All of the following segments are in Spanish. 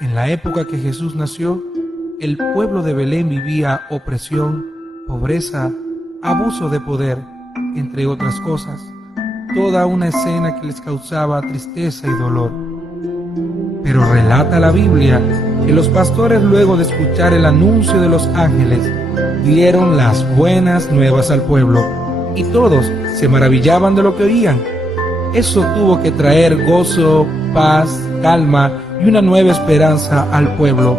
En la época que Jesús nació, el pueblo de Belén vivía opresión, pobreza, abuso de poder, entre otras cosas. Toda una escena que les causaba tristeza y dolor. Pero relata la Biblia que los pastores, luego de escuchar el anuncio de los ángeles, dieron las buenas nuevas al pueblo, y todos se maravillaban de lo que oían. Eso tuvo que traer gozo, paz, calma y una nueva esperanza al pueblo,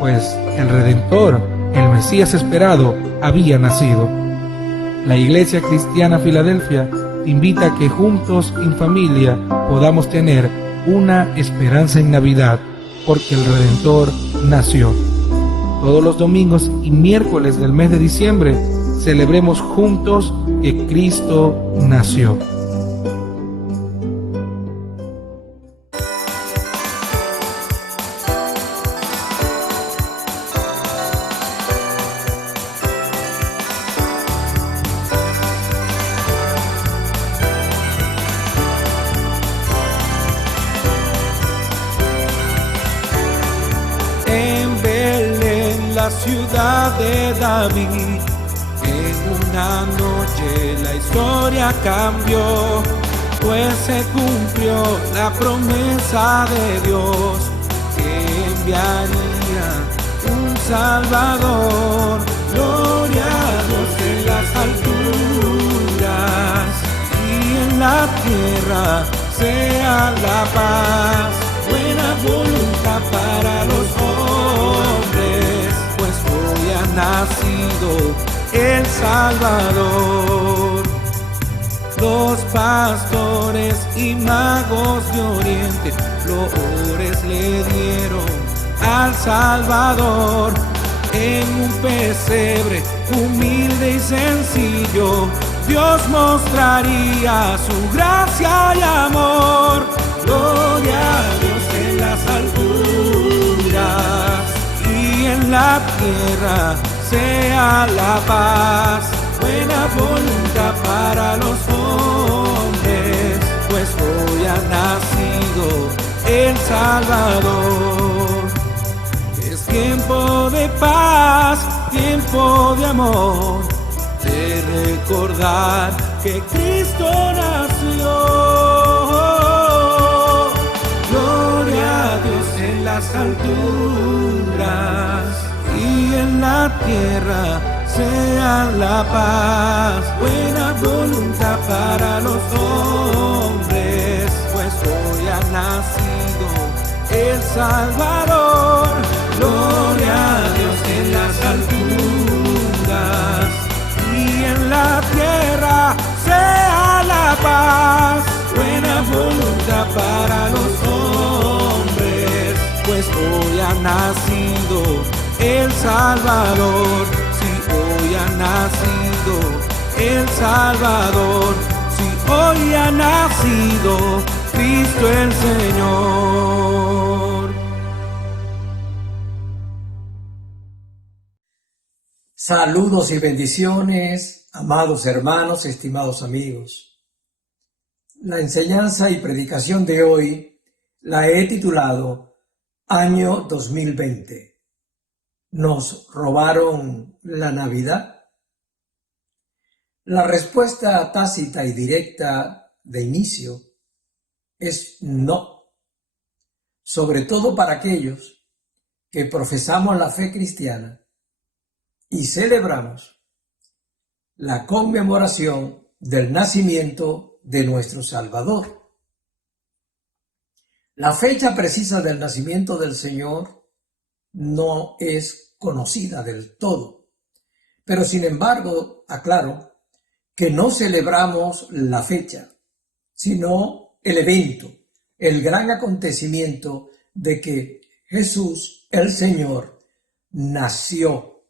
pues el Redentor, el Mesías esperado, había nacido. La Iglesia Cristiana Filadelfia te invita a que juntos, en familia, podamos tener una esperanza en Navidad, porque el Redentor nació. Todos los domingos y miércoles del mes de diciembre, celebremos juntos que Cristo nació. En Belén, la ciudad de David, en una noche la historia cambió, pues se cumplió la promesa de Dios, que enviaría un Salvador. Gloria a Dios en las alturas, y en la tierra sea la paz. Buena voluntad para los hombres, pues hoy ha nacido el Salvador. Los pastores y magos de Oriente flores le dieron al Salvador. En un pesebre humilde y sencillo, Dios mostraría su gracia y amor. Gloria a Dios en las alturas, y en la tierra sea la paz. Buena voluntad para los hombres, pues hoy ha nacido el Salvador. Es tiempo de paz, tiempo de amor, de recordar que Cristo nació. En las alturas, y en la tierra sea la paz. Buena voluntad para los hombres, pues hoy ha nacido el Salvador. Gloria a Dios en las alturas, y en la tierra sea la paz. Buena voluntad para los hombres, pues hoy ha nacido el Salvador. Si hoy ha nacido el Salvador, si hoy ha nacido Cristo el Señor. Saludos y bendiciones, amados hermanos, estimados amigos. La enseñanza y predicación de hoy la he titulado Año 2020. ¿Nos robaron la Navidad? La respuesta tácita y directa de inicio es no, sobre todo para aquellos que profesamos la fe cristiana y celebramos la conmemoración del nacimiento de nuestro Salvador. La fecha precisa del nacimiento del Señor no es conocida del todo, pero sin embargo, aclaro que no celebramos la fecha, sino el evento, el gran acontecimiento de que Jesús, el Señor, nació,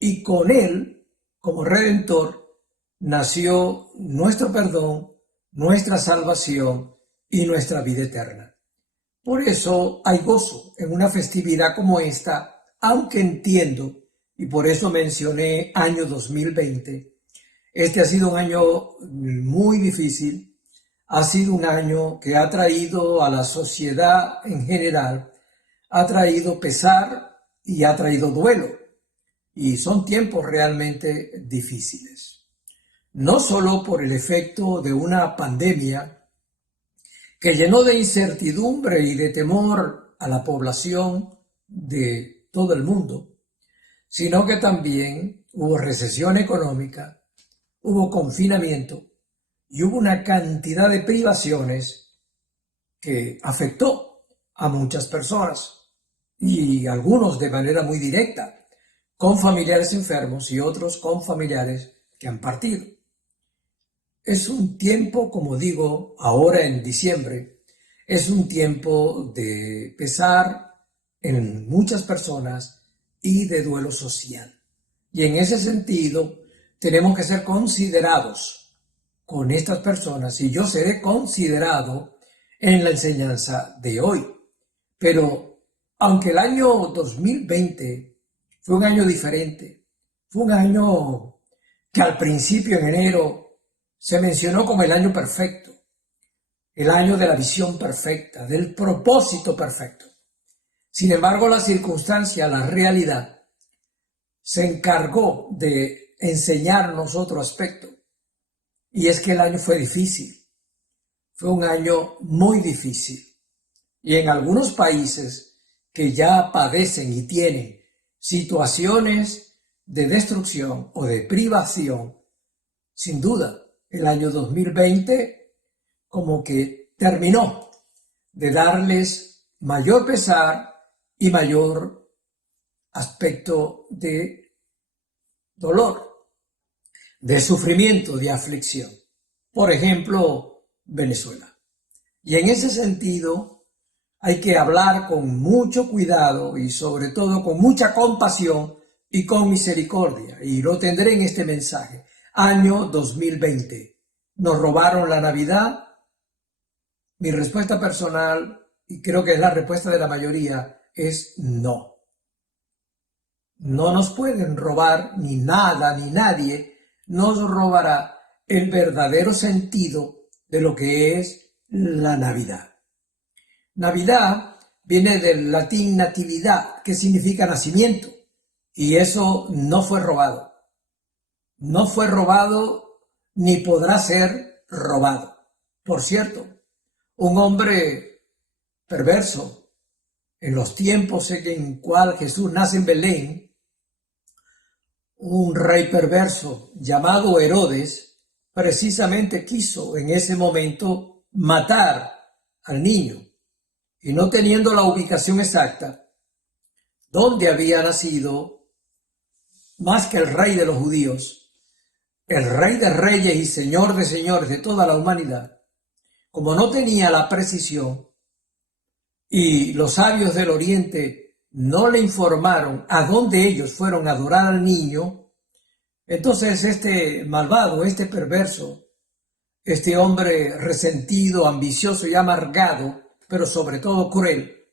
y con él, como Redentor, nació nuestro perdón, nuestra salvación y nuestra vida eterna. Por eso hay gozo en una festividad como esta, aunque entiendo, y por eso mencioné año 2020, este ha sido un año muy difícil, ha sido un año que ha traído a la sociedad en general ha traído pesar y ha traído duelo. Y son tiempos realmente difíciles. No solo por el efecto de una pandemia que llenó de incertidumbre y de temor a la población de todo el mundo, sino que también hubo recesión económica, hubo confinamiento y hubo una cantidad de privaciones que afectó a muchas personas y algunos de manera muy directa, con familiares enfermos y otros con familiares que han partido. Es un tiempo, como digo, ahora en diciembre, es un tiempo de pesar en muchas personas y de duelo social. Y en ese sentido, tenemos que ser considerados con estas personas, y yo seré considerado en la enseñanza de hoy. Pero aunque el año 2020 fue un año diferente, fue un año que al principio, en enero, se mencionó como el año perfecto, el año de la visión perfecta, del propósito perfecto. Sin embargo, la circunstancia, la realidad, se encargó de enseñarnos otro aspecto, y es que el año fue difícil, fue un año muy difícil. Y en algunos países que ya padecen y tienen situaciones de destrucción o de privación, sin duda, el año 2020 como que terminó de darles mayor pesar y mayor aspecto de dolor, de sufrimiento, de aflicción. Por ejemplo, Venezuela. Y en ese sentido hay que hablar con mucho cuidado y sobre todo con mucha compasión y con misericordia. Y lo tendré en este mensaje. Año 2020. ¿Nos robaron la Navidad? Mi respuesta personal, y creo que es la respuesta de la mayoría, es no. No nos pueden robar ni nada ni nadie nos robará el verdadero sentido de lo que es la Navidad. Navidad viene del latín natividad, que significa nacimiento, y eso no fue robado. No fue robado ni podrá ser robado. Por cierto, un hombre perverso, en los tiempos en cual Jesús nace en Belén, un rey perverso llamado Herodes, precisamente quiso en ese momento matar al niño, y no teniendo la ubicación exacta donde había nacido, más que el rey de los judíos, el rey de reyes y señor de señores de toda la humanidad, como no tenía la precisión y los sabios del oriente no le informaron a dónde ellos fueron a adorar al niño, entonces este malvado, este perverso, este hombre resentido, ambicioso y amargado, pero sobre todo cruel,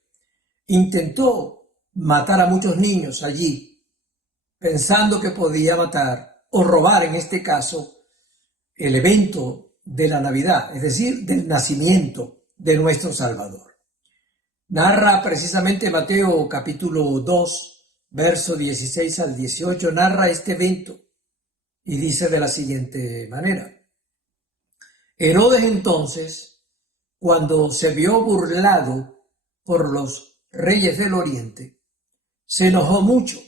intentó matar a muchos niños allí, pensando que podía matar o robar, en este caso, el evento de la Navidad, es decir, del nacimiento de nuestro Salvador. Narra precisamente Mateo capítulo 2, verso 16 al 18, narra este evento y dice de la siguiente manera. Herodes entonces, cuando se vio burlado por los reyes del oriente, se enojó mucho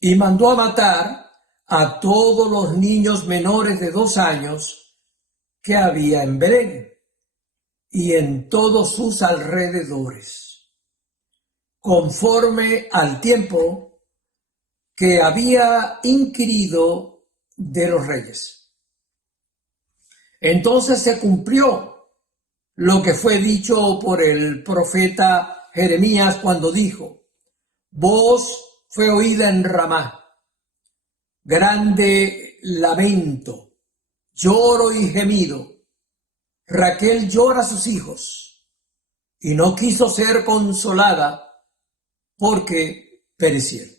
y mandó a matar a todos los niños menores de 2 años que había en Belén y en todos sus alrededores, conforme al tiempo que había inquirido de los reyes. Entonces se cumplió lo que fue dicho por el profeta Jeremías cuando dijo: voz fue oída en Ramá, grande lamento, lloro y gemido. Raquel llora a sus hijos y no quiso ser consolada porque perecieron.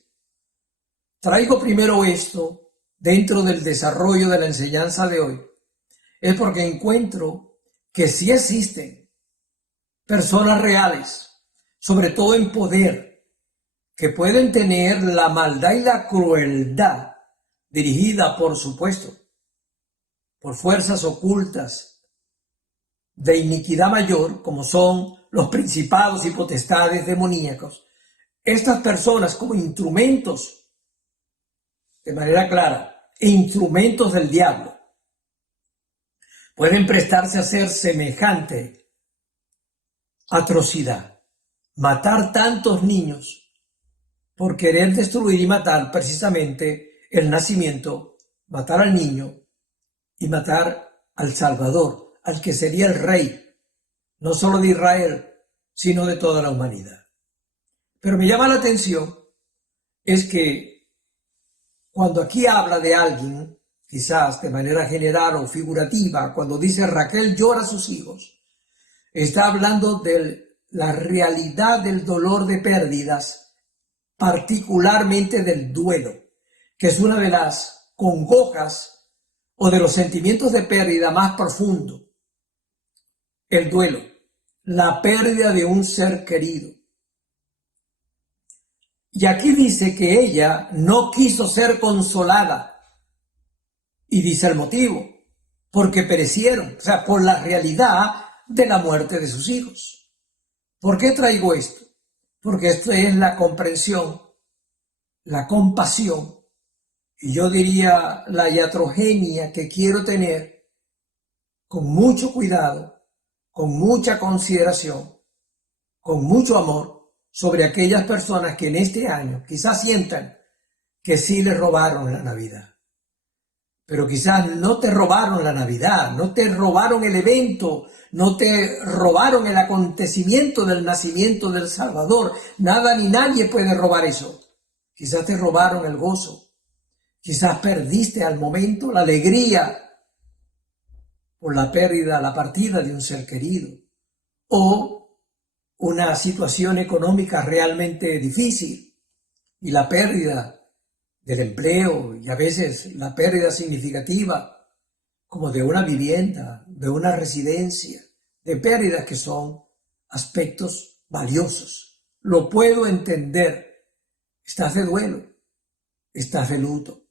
Traigo primero esto dentro del desarrollo de la enseñanza de hoy, es porque encuentro que sí existen personas reales, sobre todo en poder, que pueden tener la maldad y la crueldad dirigida, por supuesto, por fuerzas ocultas de iniquidad mayor, como son los principados y potestades demoníacos. Estas personas como instrumentos, de manera clara, instrumentos del diablo, pueden prestarse a hacer semejante atrocidad, matar tantos niños por querer destruir y matar precisamente el nacimiento, matar al niño y matar al Salvador, al que sería el rey, no solo de Israel, sino de toda la humanidad. Pero me llama la atención es que cuando aquí habla de alguien, quizás de manera general o figurativa, cuando dice Raquel llora a sus hijos, está hablando de la realidad del dolor de pérdidas, particularmente del duelo, que es una de las congojas o de los sentimientos de pérdida más profundo. El duelo, la pérdida de un ser querido. Y aquí dice que ella no quiso ser consolada. Y dice el motivo, porque perecieron, o sea, por la realidad de la muerte de sus hijos. ¿Por qué traigo esto? Porque esto es la comprensión, la compasión, y yo diría la iatrogenia que quiero tener con mucho cuidado, con mucha consideración, con mucho amor, sobre aquellas personas que en este año quizás sientan que sí les robaron la Navidad. Pero quizás no te robaron la Navidad, no te robaron el evento, no te robaron el acontecimiento del nacimiento del Salvador. Nada ni nadie puede robar eso. Quizás te robaron el gozo. Quizás perdiste al momento la alegría por la pérdida, la partida de un ser querido. O una situación económica realmente difícil y la pérdida del empleo y a veces la pérdida significativa como de una vivienda, de una residencia, de pérdidas que son aspectos valiosos. Lo puedo entender. Estás de duelo, estás de luto,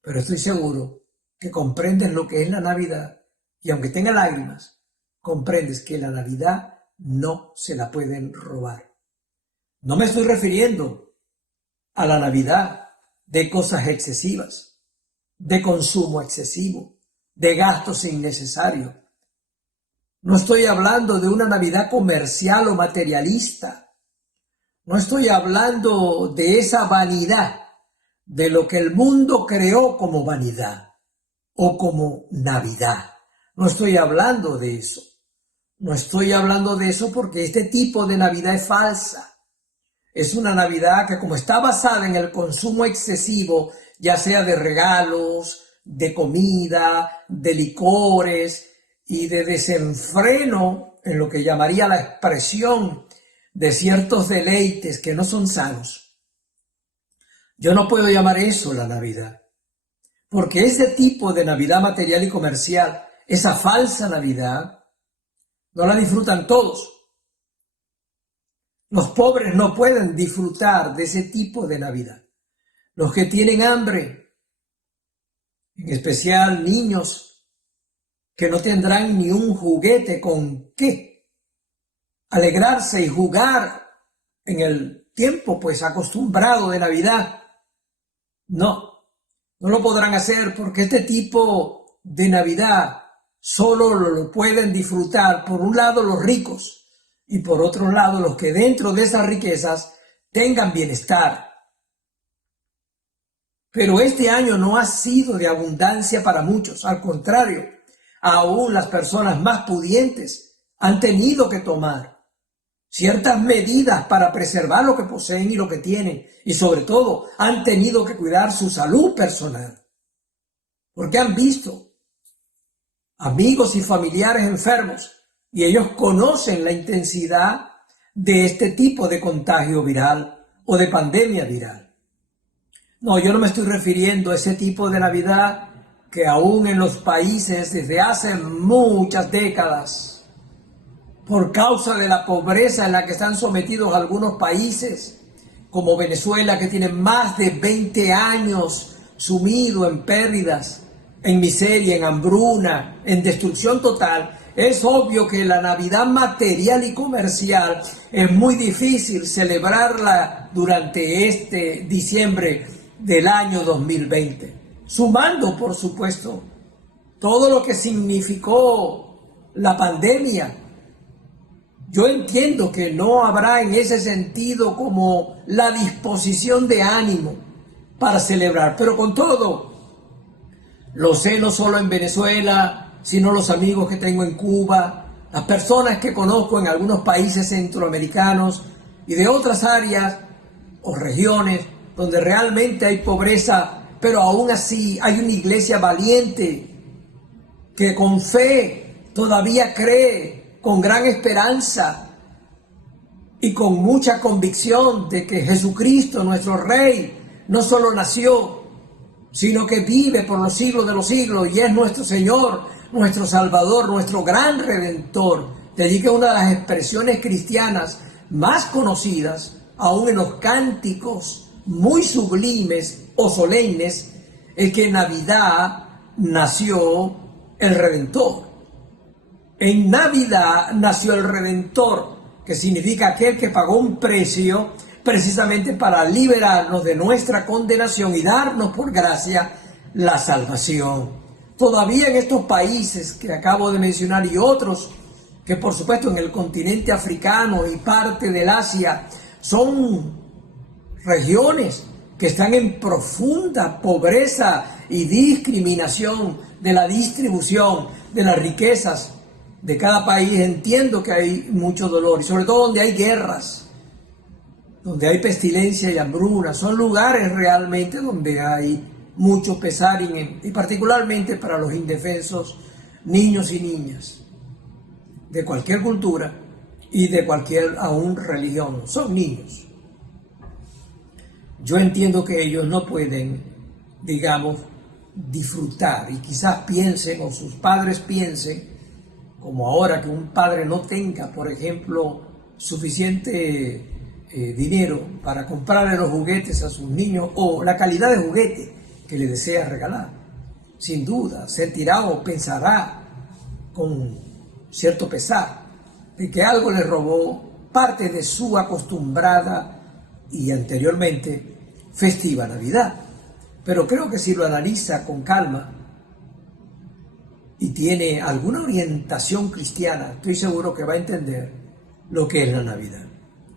pero estoy seguro que comprendes lo que es la Navidad y aunque tenga lágrimas, comprendes que la Navidad no se la pueden robar. No me estoy refiriendo a la Navidad de cosas excesivas, de consumo excesivo, de gastos innecesarios. No estoy hablando de una Navidad comercial o materialista. No estoy hablando de esa vanidad, de lo que el mundo creó como vanidad o como Navidad. No estoy hablando de eso. No estoy hablando de eso porque este tipo de Navidad es falsa. Es una Navidad que como está basada en el consumo excesivo, ya sea de regalos, de comida, de licores y de desenfreno en lo que llamaría la expresión de ciertos deleites que no son sanos. Yo no puedo llamar eso la Navidad, porque ese tipo de Navidad material y comercial, esa falsa Navidad, no la disfrutan todos. Los pobres no pueden disfrutar de ese tipo de Navidad. Los que tienen hambre, en especial niños que no tendrán ni un juguete con qué alegrarse y jugar en el tiempo pues acostumbrado de Navidad. No lo podrán hacer porque este tipo de Navidad solo lo pueden disfrutar, por un lado, los ricos y por otro lado, los que dentro de esas riquezas tengan bienestar. Pero este año no ha sido de abundancia para muchos, al contrario, aún las personas más pudientes han tenido que tomar ciertas medidas para preservar lo que poseen y lo que tienen, y sobre todo han tenido que cuidar su salud personal, porque han visto amigos y familiares enfermos, y ellos conocen la intensidad de este tipo de contagio viral o de pandemia viral. No, yo no me estoy refiriendo a ese tipo de Navidad que aún en los países desde hace muchas décadas por causa de la pobreza en la que están sometidos algunos países, como Venezuela, que tiene más de 20 años sumido en pérdidas, en miseria, en hambruna, en destrucción total. Es obvio que la Navidad material y comercial es muy difícil celebrarla durante este diciembre del año 2020, sumando, por supuesto, todo lo que significó la pandemia. Yo entiendo que no habrá en ese sentido como la disposición de ánimo para celebrar, pero con todo, lo sé no solo en Venezuela, sino los amigos que tengo en Cuba, las personas que conozco en algunos países centroamericanos y de otras áreas o regiones donde realmente hay pobreza, pero aún así hay una iglesia valiente que con fe todavía cree, con gran esperanza y con mucha convicción de que Jesucristo, nuestro Rey, no solo nació, sino que vive por los siglos de los siglos y es nuestro Señor, nuestro Salvador, nuestro gran Redentor. De allí que una de las expresiones cristianas más conocidas, aún en los cánticos muy sublimes o solemnes, es que en Navidad nació el Redentor. En Navidad nació el Redentor, que significa aquel que pagó un precio precisamente para liberarnos de nuestra condenación y darnos por gracia la salvación. Todavía en estos países que acabo de mencionar y otros que por supuesto en el continente africano y parte del Asia son regiones que están en profunda pobreza y discriminación de la distribución de las riquezas de cada país. Entiendo que hay mucho dolor y sobre todo donde hay guerras, donde hay pestilencia y hambruna, son lugares realmente donde hay mucho pesar y particularmente para los indefensos, niños y niñas de cualquier cultura y de cualquier aún religión, son niños. Yo entiendo que ellos no pueden, digamos, disfrutar y quizás piensen o sus padres piensen, como ahora que un padre no tenga, por ejemplo, suficiente dinero para comprarle los juguetes a sus niños o la calidad de juguete que le desea regalar. Sin duda, sentirá o pensará con cierto pesar de que algo le robó parte de su acostumbrada y anteriormente festiva Navidad. Pero creo que si lo analiza con calma y tiene alguna orientación cristiana, estoy seguro que va a entender lo que es la Navidad.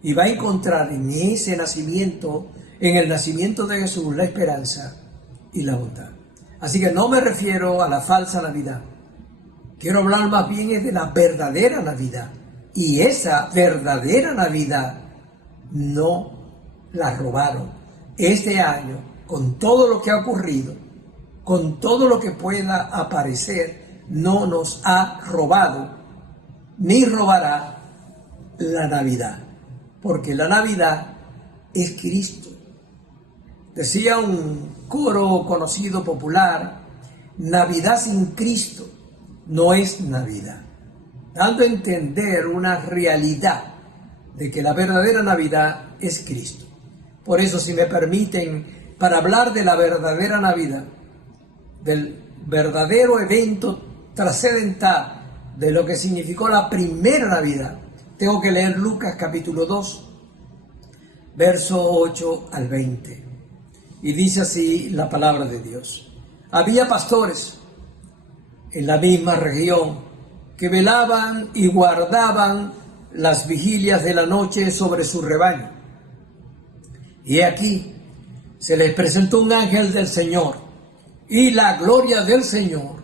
Y va a encontrar en ese nacimiento, en el nacimiento de Jesús, la esperanza y la bondad. Así que no me refiero a la falsa Navidad. Quiero hablar más bien de la verdadera Navidad. Y esa verdadera Navidad no la robaron. Este año, con todo lo que ha ocurrido, con todo lo que pueda aparecer, no nos ha robado ni robará la Navidad, porque la Navidad es Cristo. Decía un coro conocido popular, Navidad sin Cristo no es Navidad, dando a entender una realidad de que la verdadera Navidad es Cristo. Por eso, si me permiten, para hablar de la verdadera Navidad, del verdadero evento trascendental de lo que significó la primera Navidad, tengo que leer Lucas capítulo 2, verso 8 al 20. Y dice así la palabra de Dios. Había pastores en la misma región que velaban y guardaban las vigilias de la noche sobre su rebaño. Y aquí se les presentó un ángel del Señor, y la gloria del Señor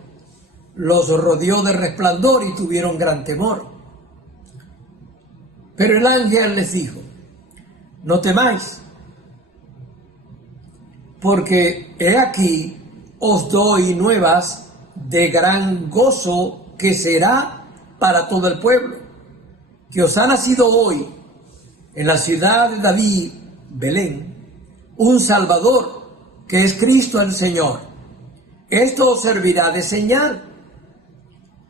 los rodeó de resplandor y tuvieron gran temor. Pero el ángel les dijo, no temáis, porque he aquí os doy nuevas de gran gozo que será para todo el pueblo, que os ha nacido hoy en la ciudad de David, Belén, un Salvador, que es Cristo el Señor. Esto os servirá de señal.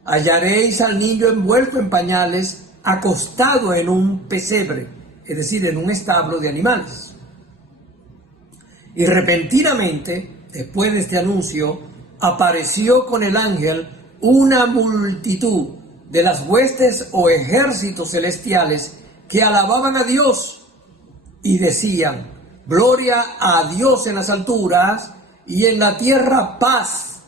Hallaréis al niño envuelto en pañales acostado en un pesebre, es decir, en un establo de animales. Y repentinamente, después de este anuncio, apareció con el ángel una multitud de las huestes o ejércitos celestiales que alababan a Dios y decían: gloria a Dios en las alturas y en la tierra paz,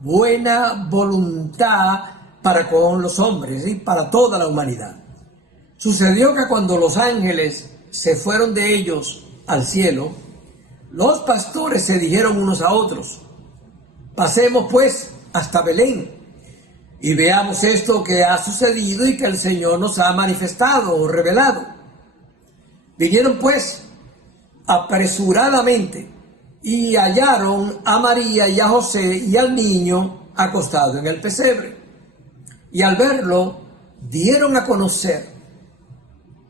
buena voluntad para con los hombres y para toda la humanidad. Sucedió que cuando los ángeles se fueron de ellos al cielo, los pastores se dijeron unos a otros: pasemos pues hasta Belén y veamos esto que ha sucedido y que el Señor nos ha manifestado o revelado. Vinieron pues apresuradamente y hallaron a María y a José y al niño acostado en el pesebre. Y al verlo, dieron a conocer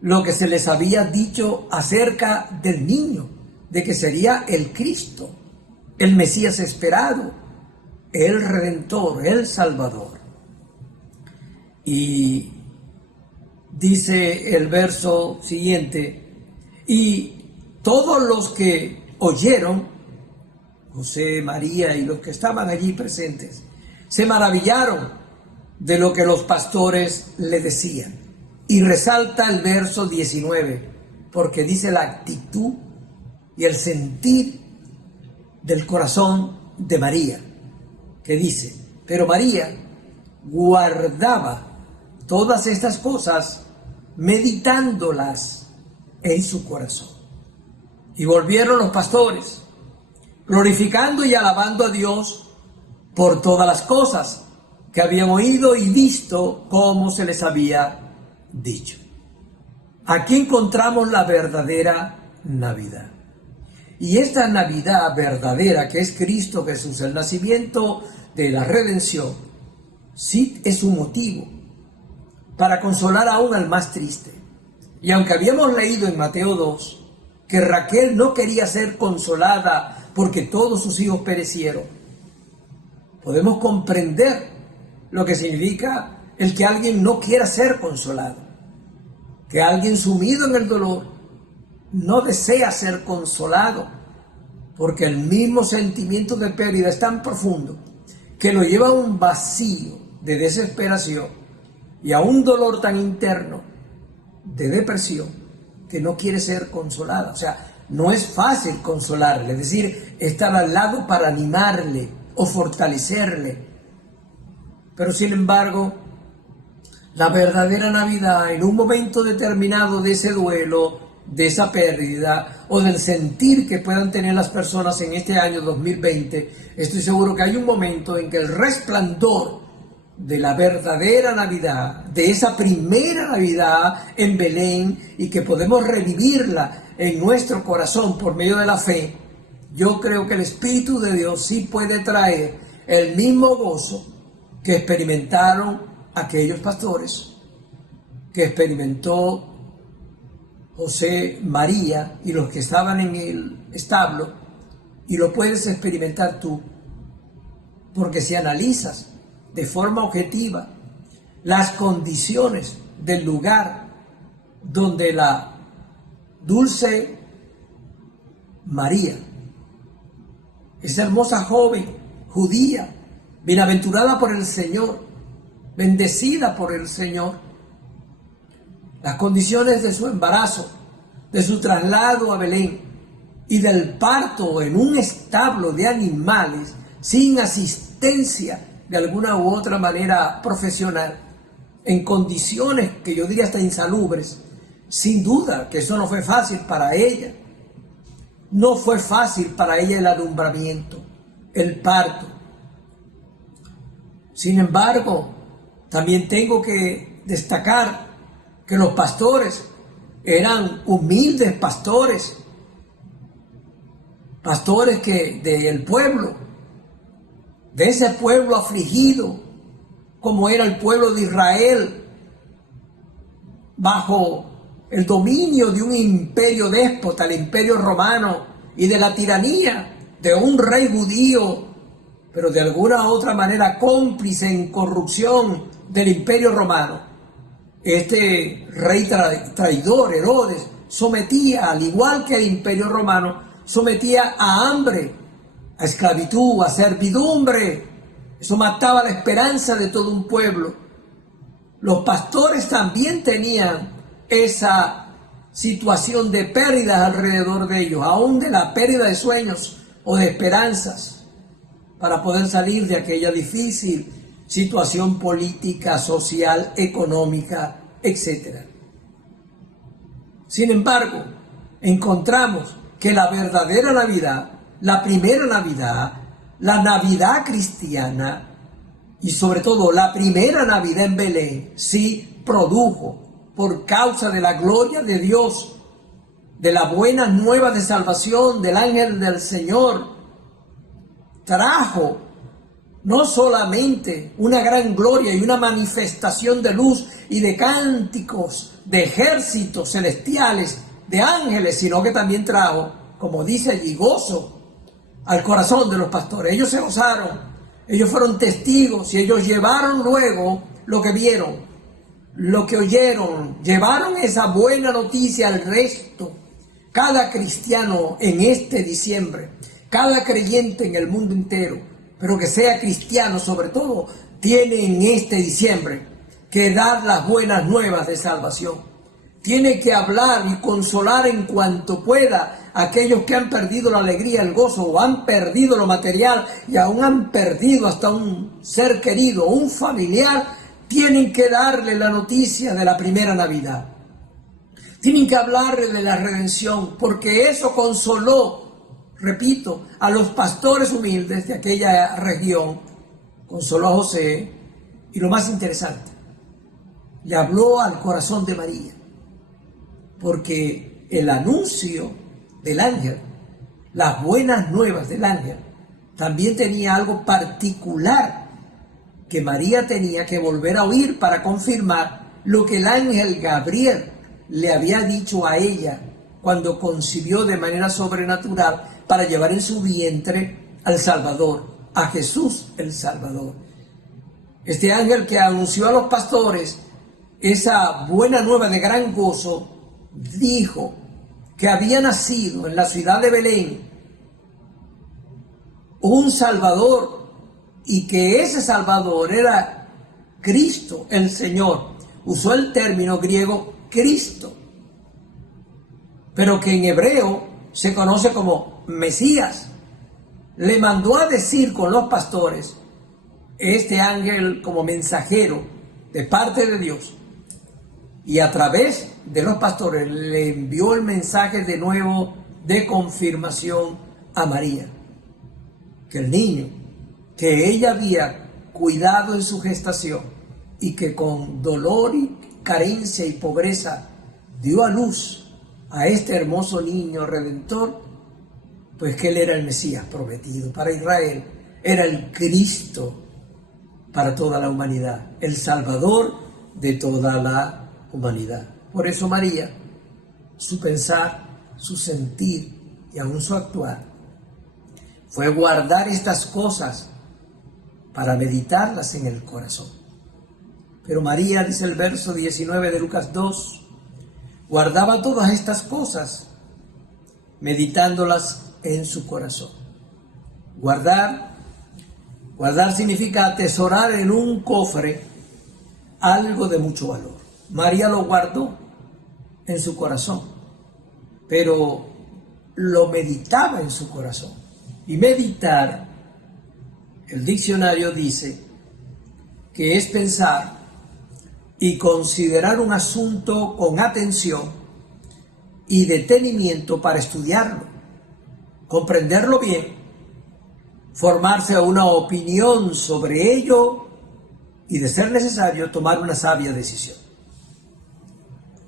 lo que se les había dicho acerca del niño, de que sería el Cristo, el Mesías esperado, el Redentor, el Salvador. Y dice el verso siguiente: y todos los que oyeron, José, María y los que estaban allí presentes, se maravillaron de lo que los pastores le decían. Y resalta el verso 19, porque dice la actitud y el sentir del corazón de María, que dice: pero María guardaba todas estas cosas, meditándolas en su corazón. Y volvieron los pastores, glorificando y alabando a Dios por todas las cosas que habían oído y visto como se les había dicho. Aquí encontramos la verdadera Navidad. Y esta Navidad verdadera, que es Cristo Jesús, el nacimiento de la redención, sí es un motivo para consolar aún al más triste. Y aunque habíamos leído en Mateo 2 que Raquel no quería ser consolada porque todos sus hijos perecieron, podemos comprender lo que significa el que alguien no quiera ser consolado, que alguien sumido en el dolor no desea ser consolado, porque el mismo sentimiento de pérdida es tan profundo que lo lleva a un vacío de desesperación y a un dolor tan interno de depresión que no quiere ser consolada. O sea, no es fácil consolarle, es decir, estar al lado para animarle o fortalecerle. Pero sin embargo, la verdadera Navidad, en un momento determinado de ese duelo, de esa pérdida o del sentir que puedan tener las personas en este año 2020, estoy seguro que hay un momento en que el resplandor de la verdadera Navidad, de esa primera Navidad en Belén, y que podemos revivirla en nuestro corazón por medio de la fe, yo creo que el Espíritu de Dios sí puede traer el mismo gozo que experimentaron aquellos pastores, que experimentó José, María y los que estaban en el establo, y lo puedes experimentar tú, porque si analizas de forma objetiva las condiciones del lugar donde la dulce María, esa hermosa joven judía, bienaventurada por el Señor, bendecida por el Señor, las condiciones de su embarazo, de su traslado a Belén y del parto en un establo de animales sin asistencia de alguna u otra manera profesional, en condiciones que yo diría hasta insalubres, sin duda que eso no fue fácil para ella. No fue fácil para ella el alumbramiento, el parto. Sin embargo, también tengo que destacar que los pastores eran humildes pastores, pastores que del pueblo, de ese pueblo afligido, como era el pueblo de Israel, bajo el dominio de un imperio déspota, el imperio romano, y de la tiranía de un rey judío, pero de alguna u otra manera cómplice en corrupción del imperio romano. Este rey traidor, Herodes, sometía, al igual que el Imperio Romano, sometía a hambre, a esclavitud, a servidumbre. Eso mataba la esperanza de todo un pueblo. Los pastores también tenían esa situación de pérdidas alrededor de ellos, aún de la pérdida de sueños o de esperanzas, para poder salir de aquella difícil situación política, social, económica, etc. Sin embargo, encontramos que la verdadera Navidad, la primera Navidad, la Navidad cristiana y sobre todo la primera Navidad en Belén, sí produjo por causa de la gloria de Dios, de la buena nueva de salvación del ángel del Señor, trajo no solamente una gran gloria y una manifestación de luz y de cánticos, de ejércitos celestiales, de ángeles, sino que también trajo, como dice allí, gozo al corazón de los pastores. Ellos se gozaron, ellos fueron testigos y ellos llevaron luego lo que vieron, lo que oyeron, llevaron esa buena noticia al resto. Cada cristiano en este diciembre, cada creyente en el mundo entero, pero que sea cristiano sobre todo, tiene en este diciembre que dar las buenas nuevas de salvación. Tiene que hablar y consolar en cuanto pueda a aquellos que han perdido la alegría, el gozo, o han perdido lo material y aún han perdido hasta un ser querido, un familiar. Tienen que darle la noticia de la primera Navidad. Tienen que hablarle de la redención, porque eso consoló, repito, a los pastores humildes de aquella región, consoló a José, y lo más interesante, le habló al corazón de María, porque el anuncio del ángel, las buenas nuevas del ángel, también tenía algo particular que María tenía que volver a oír para confirmar lo que el ángel Gabriel le había dicho a ella cuando concibió de manera sobrenatural para llevar en su vientre al Salvador, a Jesús el Salvador. Este ángel que anunció a los pastores esa buena nueva de gran gozo, dijo que había nacido en la ciudad de Belén un Salvador y que ese Salvador era Cristo el Señor. Usó el término griego Cristo, pero que en hebreo se conoce como Mesías. Le mandó a decir con los pastores, este ángel como mensajero de parte de Dios, y a través de los pastores le envió el mensaje de nuevo de confirmación a María, que el niño que ella había cuidado en su gestación y que con dolor y carencia y pobreza dio a luz a este hermoso niño redentor, pues que él era el Mesías prometido para Israel, era el Cristo para toda la humanidad, el Salvador de toda la humanidad. Por eso María, su pensar, su sentir y aún su actuar fue guardar estas cosas para meditarlas en el corazón. Pero María, dice el verso 19 de Lucas 2, guardaba todas estas cosas, meditándolas en su corazón. Guardar significa atesorar en un cofre algo de mucho valor. María lo guardó en su corazón, pero lo meditaba en su corazón. Y meditar, el diccionario dice que es pensar y considerar un asunto con atención y detenimiento para estudiarlo, comprenderlo bien, formarse una opinión sobre ello y, de ser necesario, tomar una sabia decisión.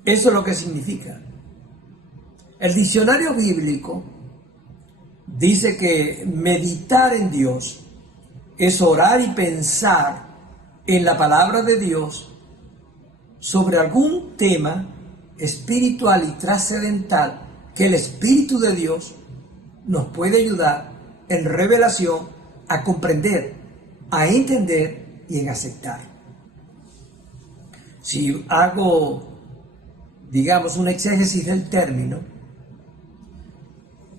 Eso es lo que significa. El diccionario bíblico dice que meditar en Dios es orar y pensar en la palabra de Dios sobre algún tema espiritual y trascendental que el Espíritu de Dios nos puede ayudar en revelación a comprender, a entender y en aceptar. Si hago, digamos, una exégesis del término,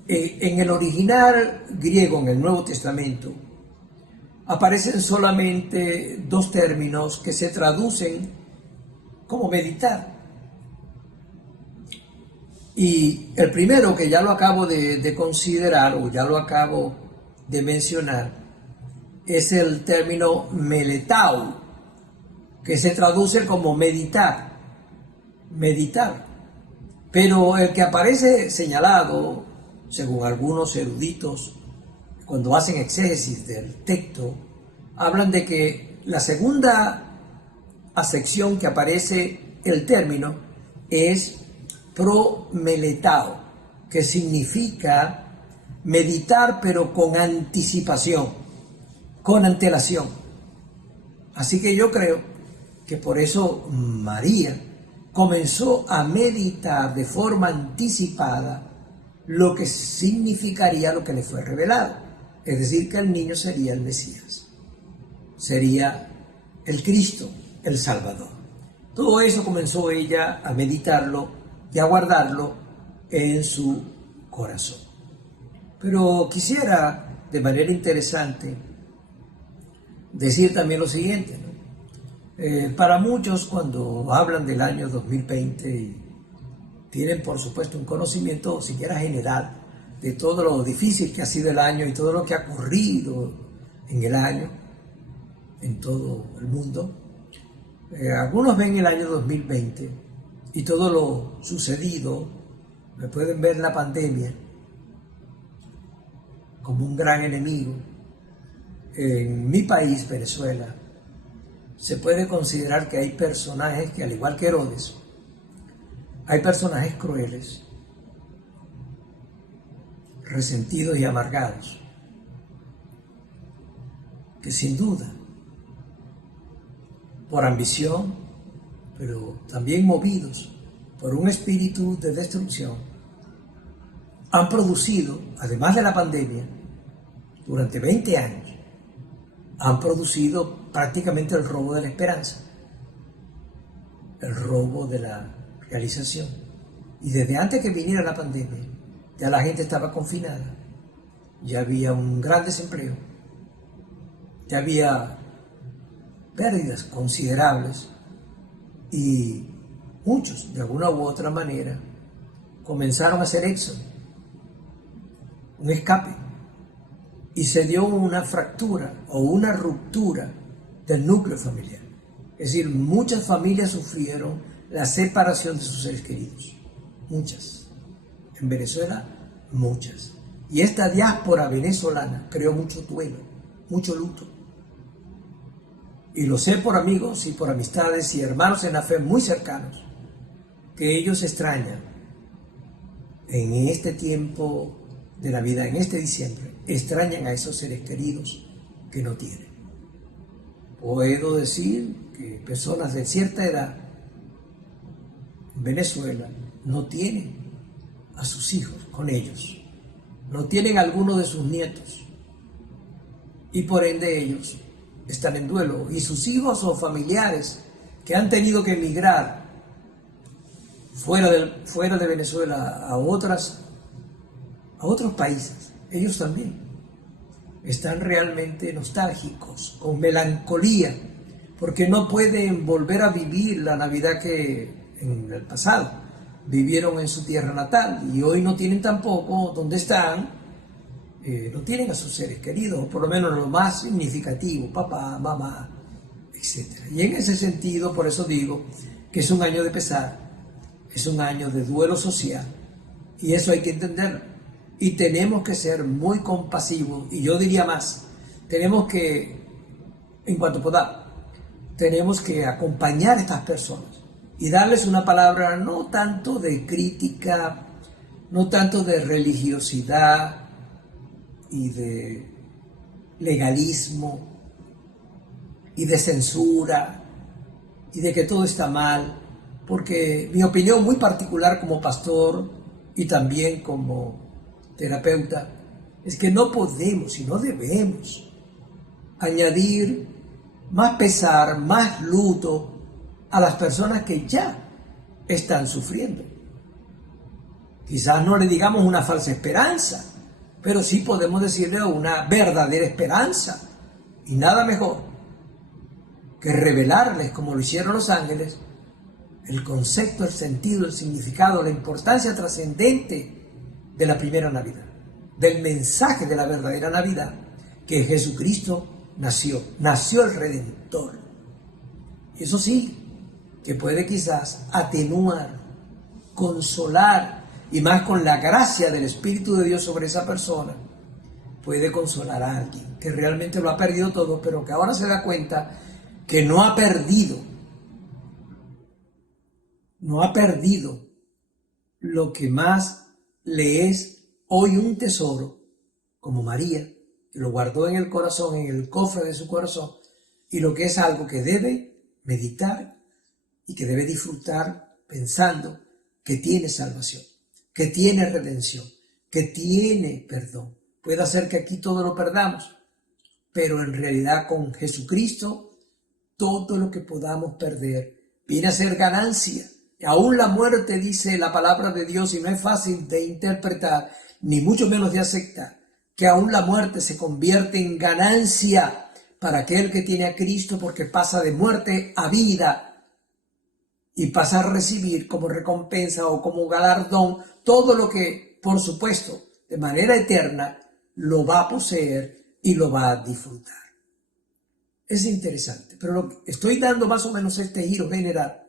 en el original griego, en el Nuevo Testamento, aparecen solamente dos términos que se traducen como meditar. Y el primero, que ya lo acabo de considerar o ya lo acabo de mencionar, es el término meletao, que se traduce como meditar, meditar. Pero el que aparece señalado, según algunos eruditos, cuando hacen exégesis del texto, hablan de que la segunda acepción que aparece el término es promeletao, que significa meditar pero con anticipación, con antelación. Así que yo creo que por eso María comenzó a meditar de forma anticipada lo que significaría lo que le fue revelado, es decir, que el niño sería el Mesías, sería el Cristo, el Salvador. Todo eso comenzó ella a meditarlo y a guardarlo en su corazón. Pero quisiera, de manera interesante, decir también lo siguiente, ¿no? Para muchos, cuando hablan del año 2020, tienen por supuesto un conocimiento siquiera general de todo lo difícil que ha sido el año y todo lo que ha ocurrido en el año, en todo el mundo. Algunos ven el año 2020 y todo lo sucedido, me pueden ver la pandemia como un gran enemigo. En mi país, Venezuela, se puede considerar que hay personajes que, al igual que Herodes, hay personajes crueles, resentidos y amargados, que sin duda, por ambición, pero también movidos por un espíritu de destrucción, han producido, además de la pandemia, durante 20 años, han producido prácticamente el robo de la esperanza, el robo de la realización. Y desde antes que viniera la pandemia, ya la gente estaba confinada, ya había un gran desempleo, ya había pérdidas considerables y muchos, de alguna u otra manera, comenzaron a hacer éxodo, un escape, y se dio una fractura o una ruptura del núcleo familiar. Es decir, muchas familias sufrieron la separación de sus seres queridos, muchas. En Venezuela, muchas. Y esta diáspora venezolana creó mucho duelo, mucho luto. Y lo sé por amigos y por amistades y hermanos en la fe muy cercanos, que ellos extrañan en este tiempo de la vida, en este diciembre, extrañan a esos seres queridos que no tienen. Puedo decir que personas de cierta edad en Venezuela no tienen a sus hijos con ellos, no tienen a alguno de sus nietos, y por ende ellos están en duelo, y sus hijos o familiares que han tenido que emigrar fuera de Venezuela a otros países, ellos también están realmente nostálgicos, con melancolía, porque no pueden volver a vivir la Navidad que en el pasado vivieron en su tierra natal, y hoy no tienen tampoco donde están, no tienen a sus seres queridos, o por lo menos lo más significativo, papá, mamá, etc. Y en ese sentido, por eso digo que es un año de pesar, es un año de duelo social, y eso hay que entenderlo. Y tenemos que ser muy compasivos, y yo diría más, tenemos que, en cuanto podamos, tenemos que acompañar a estas personas y darles una palabra no tanto de crítica, no tanto de religiosidad y de legalismo y de censura y de que todo está mal, porque mi opinión muy particular como pastor y también como terapeuta es que no podemos y no debemos añadir más pesar, más luto a las personas que ya están sufriendo. Quizás no le digamos una falsa esperanza, pero sí podemos decirle una verdadera esperanza. Y nada mejor que revelarles, como lo hicieron los ángeles, el concepto, el sentido, el significado, la importancia trascendente de la primera Navidad, del mensaje de la verdadera Navidad, que Jesucristo nació el Redentor. Eso sí, que puede quizás atenuar, consolar, y más con la gracia del Espíritu de Dios sobre esa persona, puede consolar a alguien que realmente lo ha perdido todo, pero que ahora se da cuenta que no ha perdido lo que más le es hoy un tesoro, como María, que lo guardó en el corazón, en el cofre de su corazón, y lo que es algo que debe meditar y que debe disfrutar pensando que tiene salvación, que tiene redención, que tiene perdón. Puede hacer que aquí todo lo perdamos, pero en realidad con Jesucristo todo lo que podamos perder viene a ser ganancia. Aún la muerte, dice la palabra de Dios, y no es fácil de interpretar, ni mucho menos de aceptar, que aún la muerte se convierte en ganancia para aquel que tiene a Cristo, porque pasa de muerte a vida y pasa a recibir como recompensa o como galardón todo lo que, por supuesto, de manera eterna, lo va a poseer y lo va a disfrutar. Es interesante, pero estoy dando más o menos este giro general,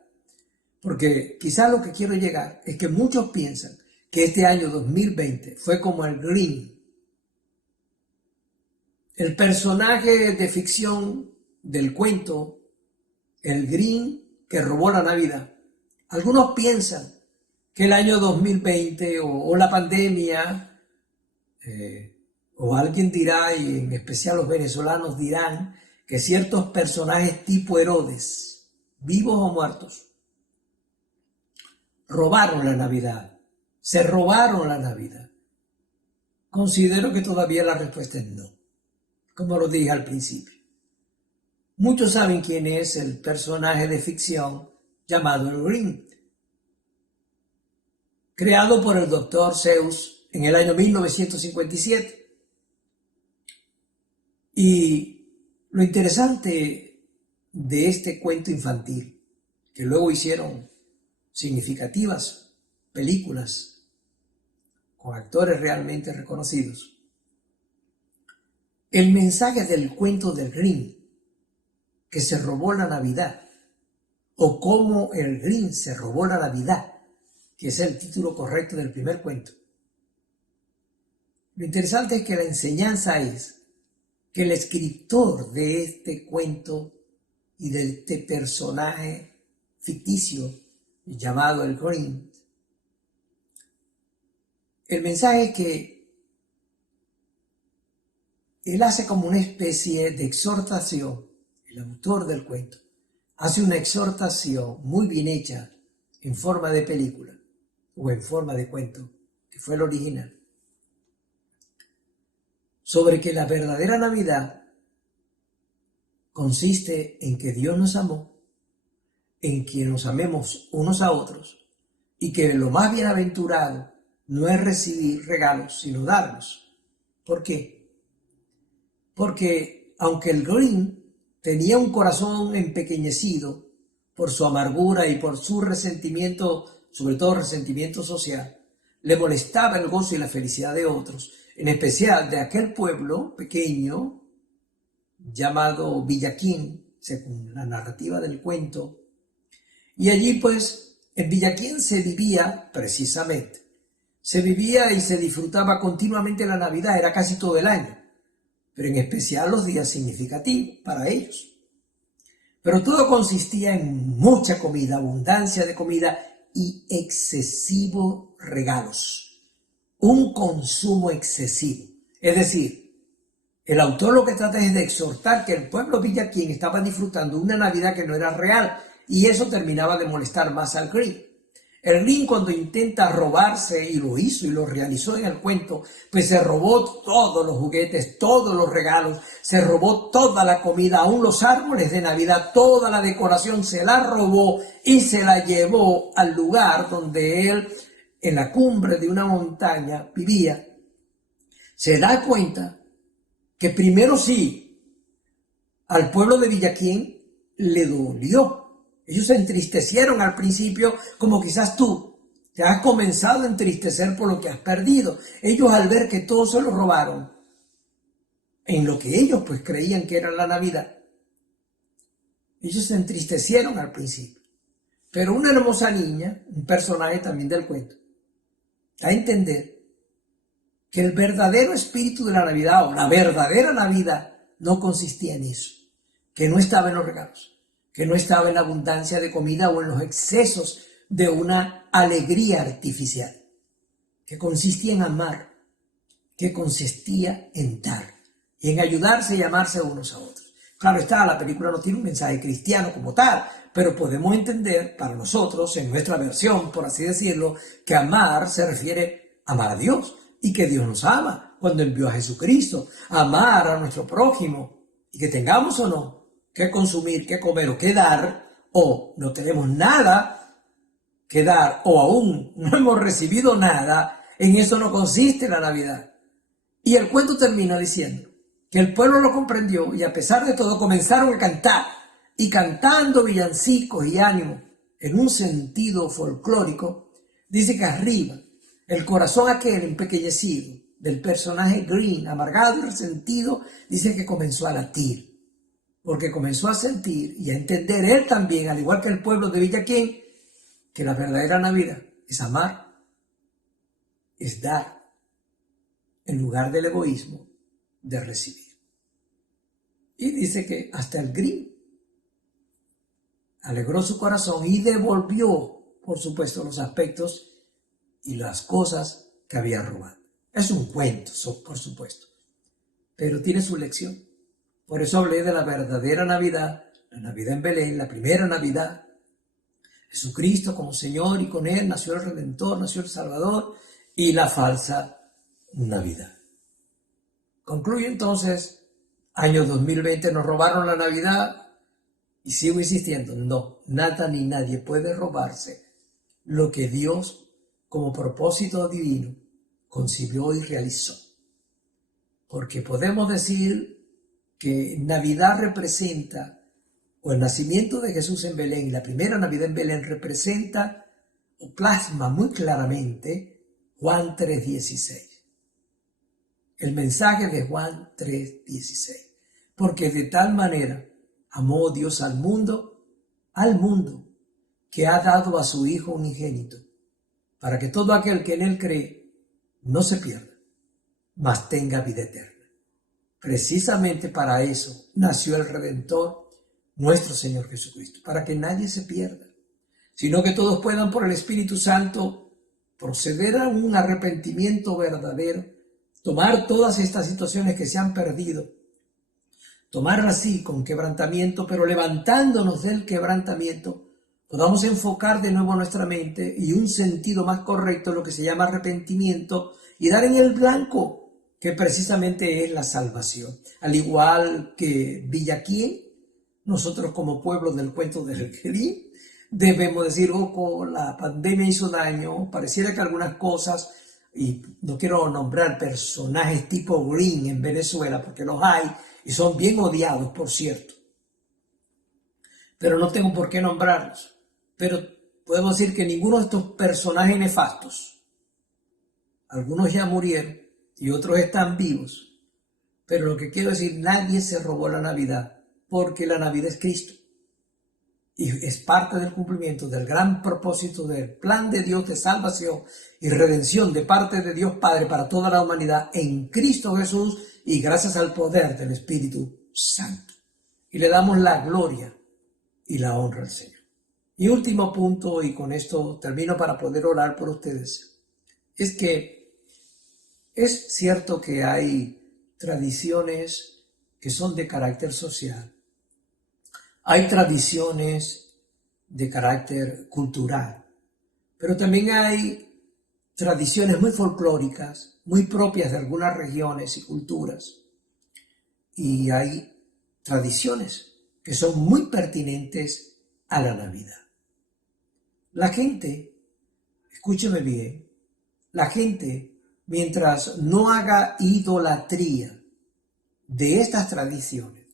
porque quizás lo que quiero llegar es que muchos piensan que este año 2020 fue como el Grinch, el personaje de ficción del cuento, el Grinch que robó la Navidad. Algunos piensan que el año 2020 o la pandemia, o alguien dirá, y en especial los venezolanos dirán, que ciertos personajes tipo Herodes, vivos o muertos, robaron la Navidad, se robaron la Navidad. Considero que todavía la respuesta es no, como lo dije al principio. Muchos saben quién es el personaje de ficción llamado el Grinch, creado por el Dr. Seuss en el año 1957. Y lo interesante de este cuento infantil, que luego hicieron significativas películas con actores realmente reconocidos, el mensaje del cuento del Grinch, que se robó la Navidad, o cómo el Grinch se robó la Navidad, que es el título correcto del primer cuento. Lo interesante es que la enseñanza es que el escritor de este cuento y de este personaje ficticio llamado el Grinch, el mensaje es que él hace como una especie de exhortación, el autor del cuento hace una exhortación muy bien hecha en forma de película o en forma de cuento, que fue el original, sobre que la verdadera Navidad consiste en que Dios nos amó, en que nos amemos unos a otros, y que lo más bienaventurado no es recibir regalos, sino darlos. ¿Por qué? Porque aunque el Grinch tenía un corazón empequeñecido por su amargura y por su resentimiento, sobre todo resentimiento social, le molestaba el gozo y la felicidad de otros, en especial de aquel pueblo pequeño llamado Villaquín, según la narrativa del cuento. Y allí pues en Villaquín se vivía precisamente, se vivía y se disfrutaba continuamente la Navidad, era casi todo el año, pero en especial los días significativos para ellos. Pero todo consistía en mucha comida, abundancia de comida y excesivos regalos. Un consumo excesivo. Es decir, el autor lo que trata es de exhortar que el pueblo Villaquín estaba disfrutando una Navidad que no era real, y eso terminaba de molestar más al Grinch. El Green, cuando intenta robarse, y lo hizo y lo realizó en el cuento, pues se robó todos los juguetes, todos los regalos, se robó toda la comida, aún los árboles de Navidad, toda la decoración se la robó y se la llevó al lugar donde él, en la cumbre de una montaña, vivía. Se da cuenta que primero sí, al pueblo de Villaquien le dolió. Ellos se entristecieron al principio, como quizás tú te has comenzado a entristecer por lo que has perdido. Ellos, al ver que todo se lo robaron, en lo que ellos pues creían que era la Navidad, ellos se entristecieron al principio. Pero una hermosa niña, un personaje también del cuento, da a entender que el verdadero espíritu de la Navidad, o la verdadera Navidad, no consistía en eso, que no estaba en los regalos, que no estaba en la abundancia de comida o en los excesos de una alegría artificial, que consistía en amar, que consistía en dar y en ayudarse y amarse unos a otros. Claro está, la película no tiene un mensaje cristiano como tal, pero podemos entender para nosotros, en nuestra versión, por así decirlo, que amar se refiere a amar a Dios y que Dios nos ama cuando envió a Jesucristo, amar a nuestro prójimo y que tengamos o no que consumir, que comer o que dar, o no tenemos nada que dar, o aún no hemos recibido nada, en eso no consiste la Navidad. Y el cuento termina diciendo que el pueblo lo comprendió y a pesar de todo comenzaron a cantar, y cantando villancicos y ánimo en un sentido folclórico, dice que arriba el corazón aquel empequeñecido del personaje Green, amargado y resentido, dice que comenzó a latir. Porque comenzó a sentir y a entender él también, al igual que el pueblo de Villaquien, que la verdadera Navidad es amar, es dar, en lugar del egoísmo de recibir. Y dice que hasta el Green alegró su corazón y devolvió, por supuesto, los aspectos y las cosas que había robado. Es un cuento, por supuesto, pero tiene su lección. Por eso hablé de la verdadera Navidad, la Navidad en Belén, la primera Navidad. Jesucristo como Señor y con Él nació el Redentor, nació el Salvador, y la falsa Navidad. Concluye entonces, año 2020, nos robaron la Navidad y sigo insistiendo, no, nada ni nadie puede robarse lo que Dios como propósito divino concibió y realizó. Porque podemos decir que Navidad representa, o el nacimiento de Jesús en Belén, la primera Navidad en Belén representa o plasma muy claramente Juan 3:16. El mensaje de Juan 3:16. Porque de tal manera amó Dios al mundo, que ha dado a su Hijo unigénito, para que todo aquel que en Él cree no se pierda, mas tenga vida eterna. Precisamente para eso nació el Redentor, nuestro Señor Jesucristo, para que nadie se pierda, sino que todos puedan por el Espíritu Santo proceder a un arrepentimiento verdadero, tomar todas estas situaciones que se han perdido, tomarlas así con quebrantamiento, pero levantándonos del quebrantamiento, podamos enfocar de nuevo nuestra mente y un sentido más correcto, lo que se llama arrepentimiento, y dar en el blanco, que precisamente es la salvación. Al igual que Villaquien, nosotros como pueblo del cuento del Green, debemos decir, la pandemia hizo daño, pareciera que algunas cosas, y no quiero nombrar personajes tipo Green en Venezuela, porque los hay, y son bien odiados, por cierto, pero no tengo por qué nombrarlos. Pero podemos decir que ninguno de estos personajes nefastos, algunos ya murieron, y otros están vivos. Pero lo que quiero decir, nadie se robó la Navidad, porque la Navidad es Cristo. Y es parte del cumplimiento del gran propósito del plan de Dios de salvación y redención de parte de Dios Padre para toda la humanidad en Cristo Jesús y gracias al poder del Espíritu Santo. Y le damos la gloria y la honra al Señor. Y último punto, y con esto termino para poder orar por ustedes, es que es cierto que hay tradiciones que son de carácter social. Hay tradiciones de carácter cultural. Pero también hay tradiciones muy folclóricas, muy propias de algunas regiones y culturas. Y hay tradiciones que son muy pertinentes a la Navidad. La gente, escúcheme bien, la gente, mientras no haga idolatría de estas tradiciones,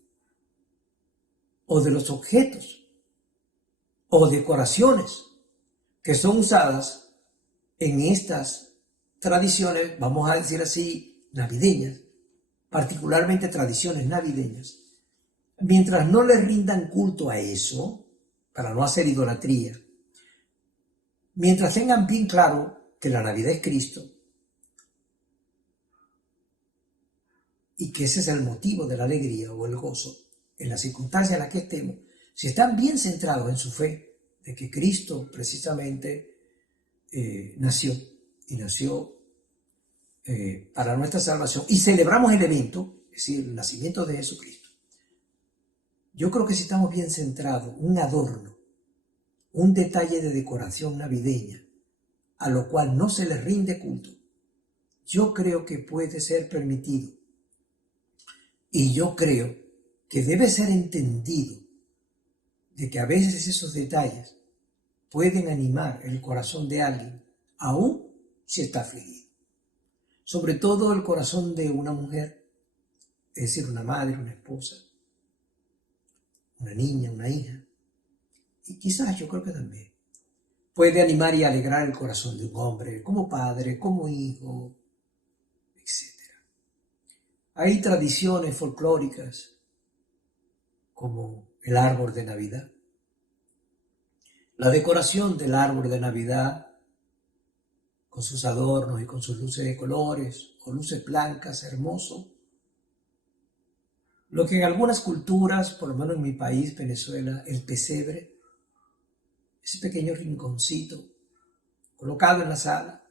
o de los objetos, o decoraciones que son usadas en estas tradiciones, vamos a decir así, navideñas, particularmente tradiciones navideñas, mientras no le rindan culto a eso, para no hacer idolatría, mientras tengan bien claro que la Navidad es Cristo y que ese es el motivo de la alegría o el gozo en las circunstancias en las que estemos, si están bien centrados en su fe de que Cristo precisamente nació para nuestra salvación y celebramos el evento, es decir, el nacimiento de Jesucristo. Yo creo que si estamos bien centrados, un adorno, un detalle de decoración navideña, a lo cual no se le rinde culto, yo creo que puede ser permitido. Y yo creo que debe ser entendido de que a veces esos detalles pueden animar el corazón de alguien, aun si está afligido. Sobre todo el corazón de una mujer, es decir, una madre, una esposa, una niña, una hija. Y quizás yo creo que también puede animar y alegrar el corazón de un hombre, como padre, como hijo, etc. Hay tradiciones folclóricas como el árbol de Navidad. La decoración del árbol de Navidad, con sus adornos y con sus luces de colores o luces blancas, hermoso. Lo que en algunas culturas, por lo menos en mi país, Venezuela, el pesebre, ese pequeño rinconcito colocado en la sala,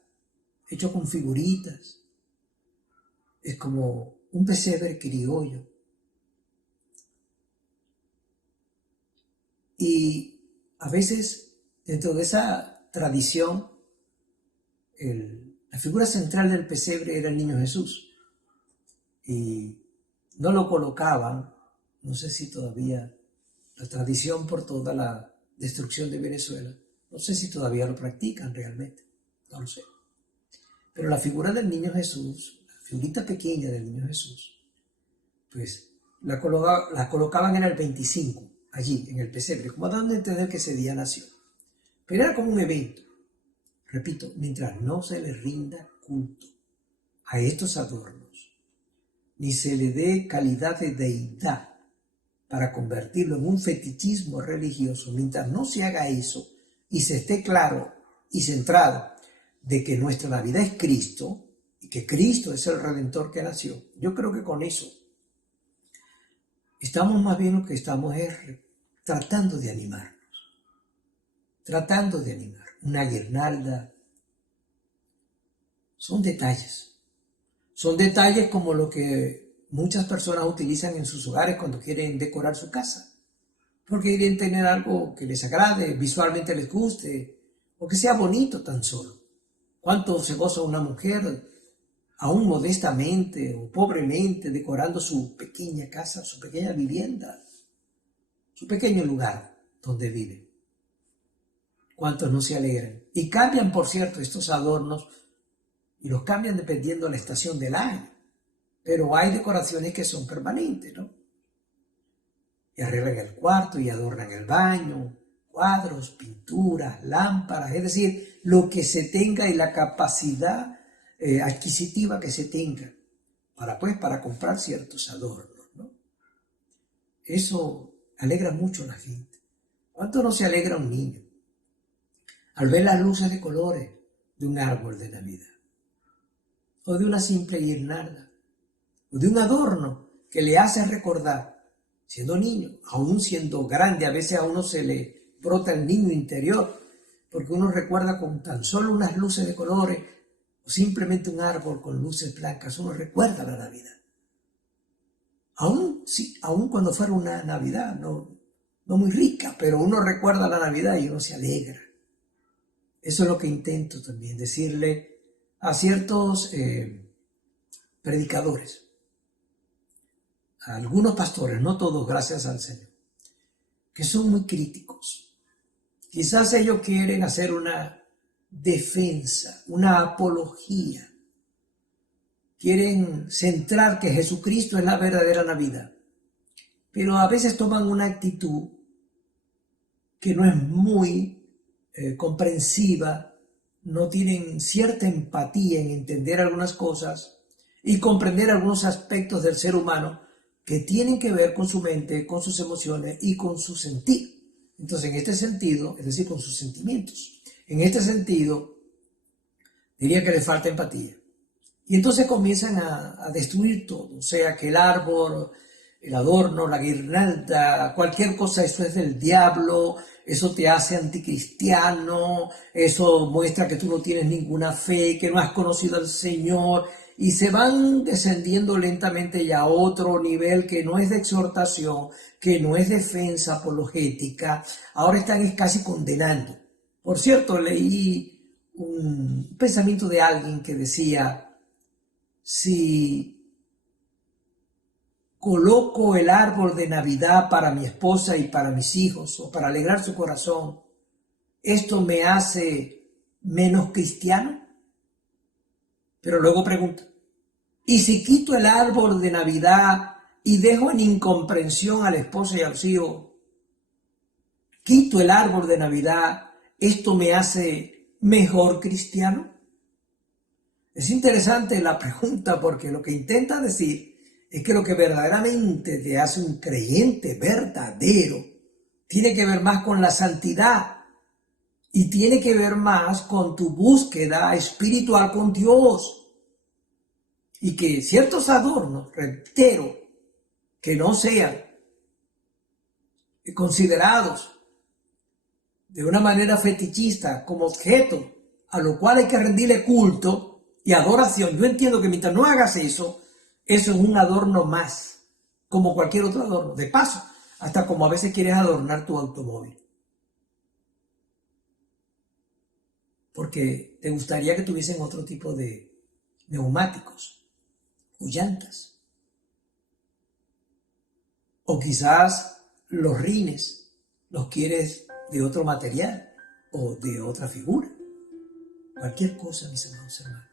hecho con figuritas, es como un pesebre criollo. Y a veces, dentro de esa tradición, la figura central del pesebre era el niño Jesús. Y no lo colocaban, no sé si todavía, la tradición por toda la destrucción de Venezuela, no sé si todavía lo practican realmente, no lo sé. Pero la figura del niño Jesús, la figurita pequeña del niño Jesús, pues la colocaban en el 25, allí, en el pesebre, como dando a entender que ese día nació. Pero era como un evento, repito, mientras no se le rinda culto a estos adornos, ni se le dé calidad de deidad para convertirlo en un fetichismo religioso, mientras no se haga eso y se esté claro y centrado de que nuestra Navidad es Cristo y que Cristo es el Redentor que nació, yo creo que con eso estamos más bien lo que estamos es tratando de animarnos, una guirnalda. Son detalles como lo que muchas personas utilizan en sus hogares cuando quieren decorar su casa, porque quieren tener algo que les agrade, visualmente les guste, o que sea bonito tan solo. ¿Cuánto se goza una mujer, aún modestamente o pobremente, decorando su pequeña casa, su pequeña vivienda, su pequeño lugar donde vive? ¿Cuántos no se alegran? Y cambian, por cierto, estos adornos, y los cambian dependiendo de la estación del año. Pero hay decoraciones que son permanentes, ¿no? Y arreglan el cuarto y adornan el baño, cuadros, pinturas, lámparas, es decir, lo que se tenga y la capacidad adquisitiva que se tenga para comprar ciertos adornos, ¿no? Eso alegra mucho a la gente. ¿Cuánto no se alegra un niño al ver las luces de colores de un árbol de Navidad? O de una simple guirnalda, o de un adorno que le hace recordar, siendo niño, aún siendo grande, a veces a uno se le brota el niño interior, porque uno recuerda con tan solo unas luces de colores, o simplemente un árbol con luces blancas, uno recuerda la Navidad. Aún cuando fuera una Navidad no muy rica, pero uno recuerda la Navidad y uno se alegra. Eso es lo que intento también decirle a ciertos predicadores, a algunos pastores, no todos, gracias al Señor, que son muy críticos. Quizás ellos quieren hacer una defensa, una apología. Quieren centrar que Jesucristo es la verdadera Navidad, pero a veces toman una actitud que no es muy comprensiva, no tienen cierta empatía en entender algunas cosas y comprender algunos aspectos del ser humano que tienen que ver con su mente, con sus emociones y con su sentir. Entonces, en este sentido, es decir, con sus sentimientos, en este sentido, diría que les falta empatía. Y entonces comienzan a destruir todo, o sea, que el árbol, el adorno, la guirnalda, cualquier cosa, eso es del diablo, eso te hace anticristiano, eso muestra que tú no tienes ninguna fe, que no has conocido al Señor, y se van descendiendo lentamente ya a otro nivel que no es de exhortación, que no es defensa apologética, ahora están casi condenando. Por cierto, leí un pensamiento de alguien que decía, si coloco el árbol de Navidad para mi esposa y para mis hijos o para alegrar su corazón, ¿esto me hace menos cristiano? Pero luego pregunta, ¿y si quito el árbol de Navidad y dejo en incomprensión a la esposa y a los hijos? ¿Quito el árbol de Navidad? ¿Esto me hace mejor cristiano? Es interesante la pregunta porque lo que intenta decir es que lo que verdaderamente te hace un creyente verdadero tiene que ver más con la santidad y tiene que ver más con tu búsqueda espiritual con Dios. Y que ciertos adornos, reitero, que no sean considerados de una manera fetichista como objeto a lo cual hay que rendirle culto y adoración. Yo entiendo que mientras no hagas eso, eso es un adorno más, como cualquier otro adorno. De paso, hasta como a veces quieres adornar tu automóvil. Porque te gustaría que tuviesen otro tipo de neumáticos o llantas. O quizás los rines los quieres de otro material o de otra figura. Cualquier cosa, mis amados hermanos.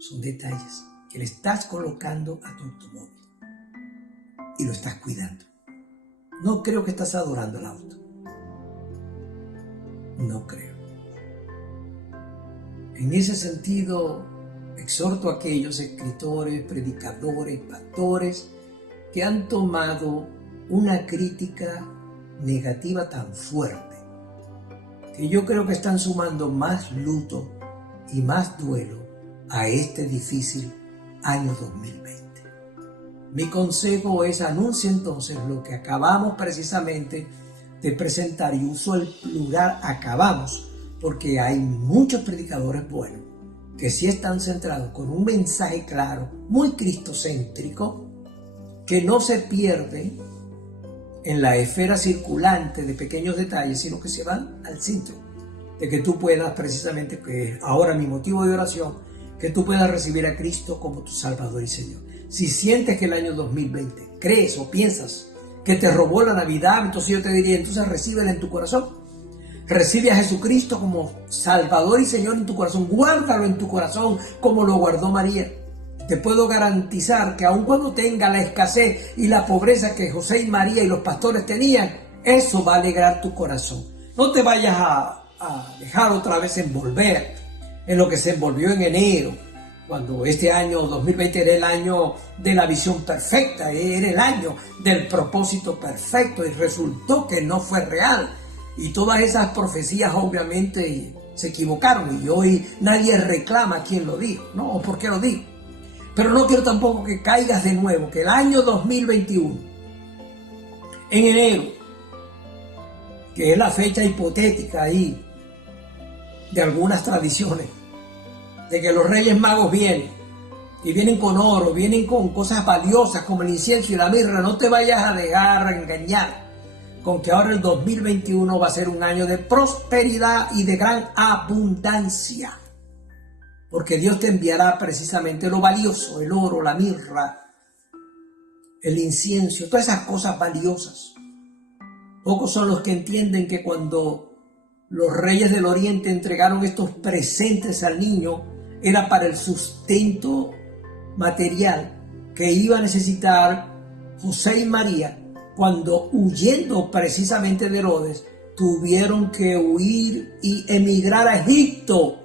Son detalles que le estás colocando a tu automóvil y lo estás cuidando. No creo que estás adorando el auto. No creo. En ese sentido, exhorto a aquellos escritores, predicadores, pastores que han tomado una crítica negativa tan fuerte que yo creo que están sumando más luto y más duelo a este difícil año 2020. Mi consejo es: anuncia entonces lo que acabamos precisamente de presentar, y uso el plural acabamos porque hay muchos predicadores buenos que sí están centrados con un mensaje claro, muy cristocéntrico, que no se pierden en la esfera circulante de pequeños detalles, sino que se van al centro, de que tú puedas precisamente, que ahora mi motivo de oración, que tú puedas recibir a Cristo como tu Salvador y Señor. Si sientes que el año 2020 crees o piensas que te robó la Navidad, entonces yo te diría, entonces recíbela en tu corazón. Recibe a Jesucristo como Salvador y Señor en tu corazón. Guárdalo en tu corazón como lo guardó María. Te puedo garantizar que aun cuando tenga la escasez y la pobreza que José y María y los pastores tenían, eso va a alegrar tu corazón. No te vayas a dejar otra vez envolver en lo que se envolvió en enero, cuando este año 2020 era el año de la visión perfecta, era el año del propósito perfecto, y resultó que no fue real. Y todas esas profecías obviamente se equivocaron, y hoy nadie reclama quién lo dijo, ¿no? O por qué lo dijo. Pero no quiero tampoco que caigas de nuevo, que el año 2021, en enero, que es la fecha hipotética ahí de algunas tradiciones, de que los Reyes Magos vienen, y vienen con oro, vienen con cosas valiosas como el incienso y la mirra, no te vayas a dejar engañar. con que ahora el 2021 va a ser un año de prosperidad y de gran abundancia. Porque Dios te enviará precisamente lo valioso, el oro, la mirra, el incienso, todas esas cosas valiosas. Pocos son los que entienden que cuando los reyes del Oriente entregaron estos presentes al niño, era para el sustento material que iba a necesitar José y María, cuando huyendo precisamente de Herodes, tuvieron que huir y emigrar a Egipto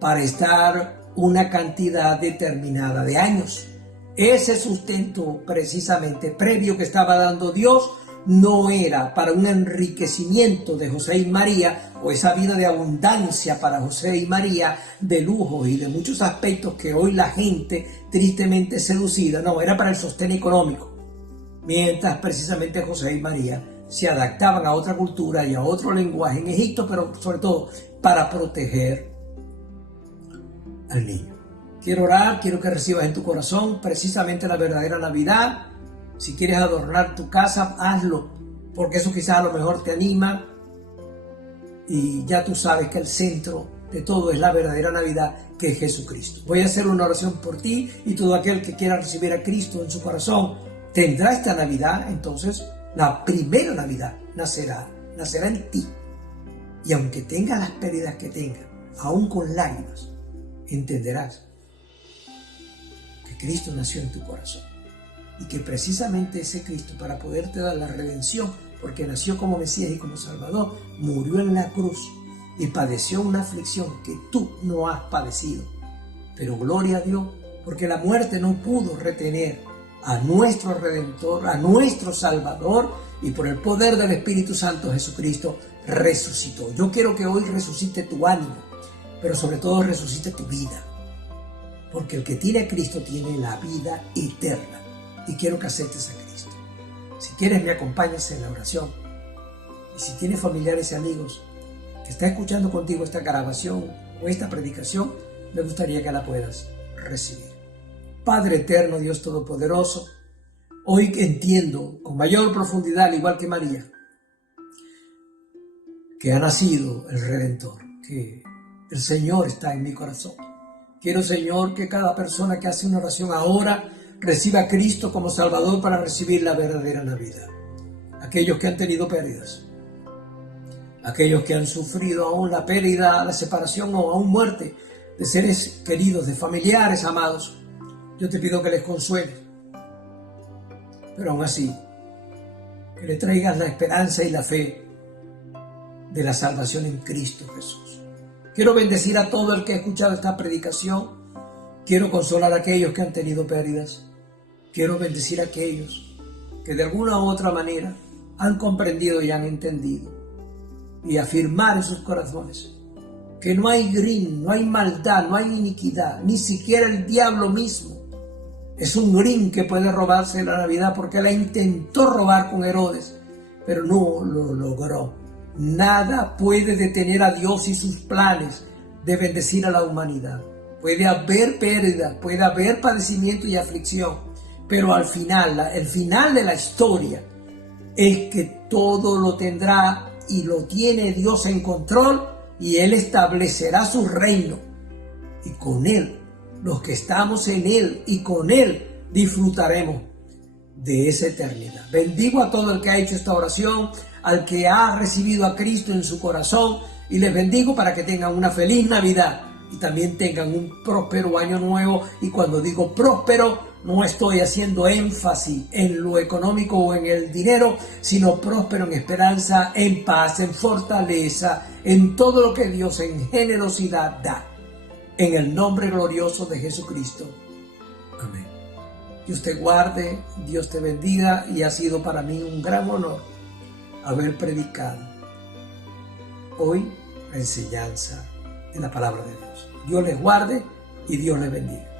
para estar una cantidad determinada de años. Ese sustento precisamente previo que estaba dando Dios no era para un enriquecimiento de José y María, o esa vida de abundancia para José y María, de lujo y de muchos aspectos que hoy la gente tristemente seducida, no, era para el sostén económico. Mientras precisamente José y María se adaptaban a otra cultura y a otro lenguaje en Egipto, pero sobre todo para proteger al niño. Quiero orar, quiero que recibas en tu corazón precisamente la verdadera Navidad. Si quieres adornar tu casa, hazlo, porque eso quizás a lo mejor te anima y ya tú sabes que el centro de todo es la verdadera Navidad, que es Jesucristo. Voy a hacer una oración por ti y todo aquel que quiera recibir a Cristo en su corazón tendrá esta Navidad. Entonces la primera Navidad nacerá en ti, y aunque tengas las pérdidas que tengas, aún con lágrimas, entenderás que Cristo nació en tu corazón y que precisamente ese Cristo, para poderte dar la redención, porque nació como Mesías y como Salvador, murió en la cruz y padeció una aflicción que tú no has padecido. Pero gloria a Dios, porque la muerte no pudo retener a nuestro Redentor, a nuestro Salvador, y por el poder del Espíritu Santo Jesucristo resucitó. Yo quiero que hoy resucite tu ánimo, pero sobre todo resucite tu vida, porque el que tiene a Cristo tiene la vida eterna, y quiero que aceptes a Cristo. Si quieres, me acompañas en la oración, y si tienes familiares y amigos que están escuchando contigo esta grabación o esta predicación, me gustaría que la puedas recibir. Padre eterno, Dios todopoderoso, hoy que entiendo con mayor profundidad, al igual que María, que ha nacido el Redentor, que el Señor está en mi corazón. Quiero, Señor, que cada persona que hace una oración ahora reciba a Cristo como Salvador para recibir la verdadera Navidad. Aquellos que han tenido pérdidas, aquellos que han sufrido aún la pérdida, la separación o aún muerte de seres queridos, de familiares amados, yo te pido que les consueles, pero aún así, que le traigas la esperanza y la fe de la salvación en Cristo Jesús. Quiero bendecir a todo el que ha escuchado esta predicación. Quiero consolar a aquellos que han tenido pérdidas. Quiero bendecir a aquellos que de alguna u otra manera han comprendido y han entendido, y afirmar en sus corazones que no hay grin, no hay maldad, no hay iniquidad, ni siquiera el diablo mismo es un grin que puede robarse la Navidad, porque la intentó robar con Herodes, pero no lo logró. Nada puede detener a Dios y sus planes de bendecir a la humanidad. Puede haber pérdida, puede haber padecimiento y aflicción, pero al final, el final de la historia es que todo lo tendrá y lo tiene Dios en control, y Él establecerá su reino, y con Él, los que estamos en Él y con Él, disfrutaremos de esa eternidad. Bendigo a todo el que ha hecho esta oración, al que ha recibido a Cristo en su corazón, y les bendigo para que tengan una feliz Navidad y también tengan un próspero año nuevo. Y cuando digo próspero, no estoy haciendo énfasis en lo económico o en el dinero, sino próspero en esperanza, en paz, en fortaleza, en todo lo que Dios en generosidad da. En el nombre glorioso de Jesucristo. Amén. Dios te guarde, Dios te bendiga, y ha sido para mí un gran honor haber predicado hoy la enseñanza de la palabra de Dios. Dios les guarde y Dios les bendiga.